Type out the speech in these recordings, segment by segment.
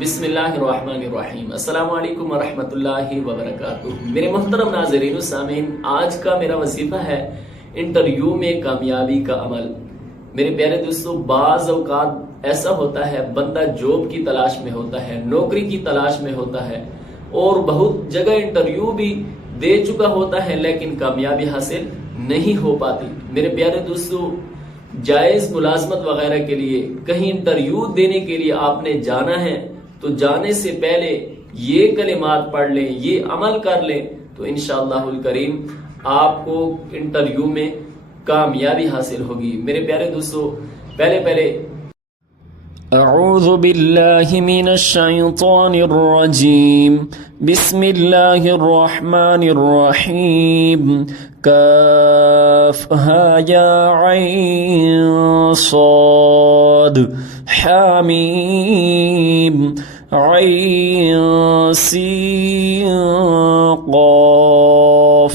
بسم اللہ الرحمن الرحیم۔ السلام علیکم ورحمۃ اللہ وبرکاتہ۔ میرے محترم ناظرین و سامعین، آج کا میرا وظیفہ ہے انٹرویو میں کامیابی کا عمل۔ میرے پیارے دوستو، بعض اوقات ایسا ہوتا ہے بندہ جاب کی تلاش میں ہوتا ہے، نوکری کی تلاش میں ہوتا ہے اور بہت جگہ انٹرویو بھی دے چکا ہوتا ہے لیکن کامیابی حاصل نہیں ہو پاتی۔ میرے پیارے دوستو، جائز ملازمت وغیرہ کے لیے کہیں انٹرویو دینے کے لیے آپ نے جانا ہے تو جانے سے پہلے یہ کلمات پڑھ لیں، یہ عمل کر لیں تو انشاءاللہ الکریم آپ کو انٹرویو میں کامیابی حاصل ہوگی۔ میرے پیارے دوستو، پہلے اعوذ باللہ من الشیطان الرجیم، بسم اللہ الرحمن الرحیم، کاف ہا یا عین صاد حامیم عین سین قاف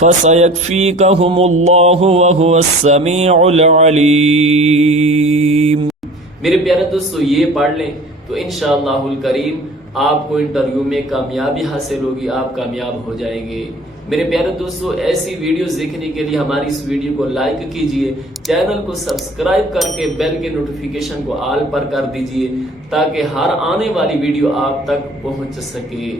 فسیکفیکہم اللہ وہو السمیع العلیم۔ میرے پیارے دوستو، یہ پڑھ لیں تو انشاءاللہ الکریم آپ کو انٹرویو میں کامیابی حاصل ہوگی، آپ کامیاب ہو جائیں گے۔ میرے پیارے دوستو، ایسی ویڈیوز دیکھنے کے لیے ہماری اس ویڈیو کو لائک کیجئے، چینل کو سبسکرائب کر کے بیل کے نوٹیفیکیشن کو آل پر کر دیجئے تاکہ ہر آنے والی ویڈیو آپ تک پہنچ سکے۔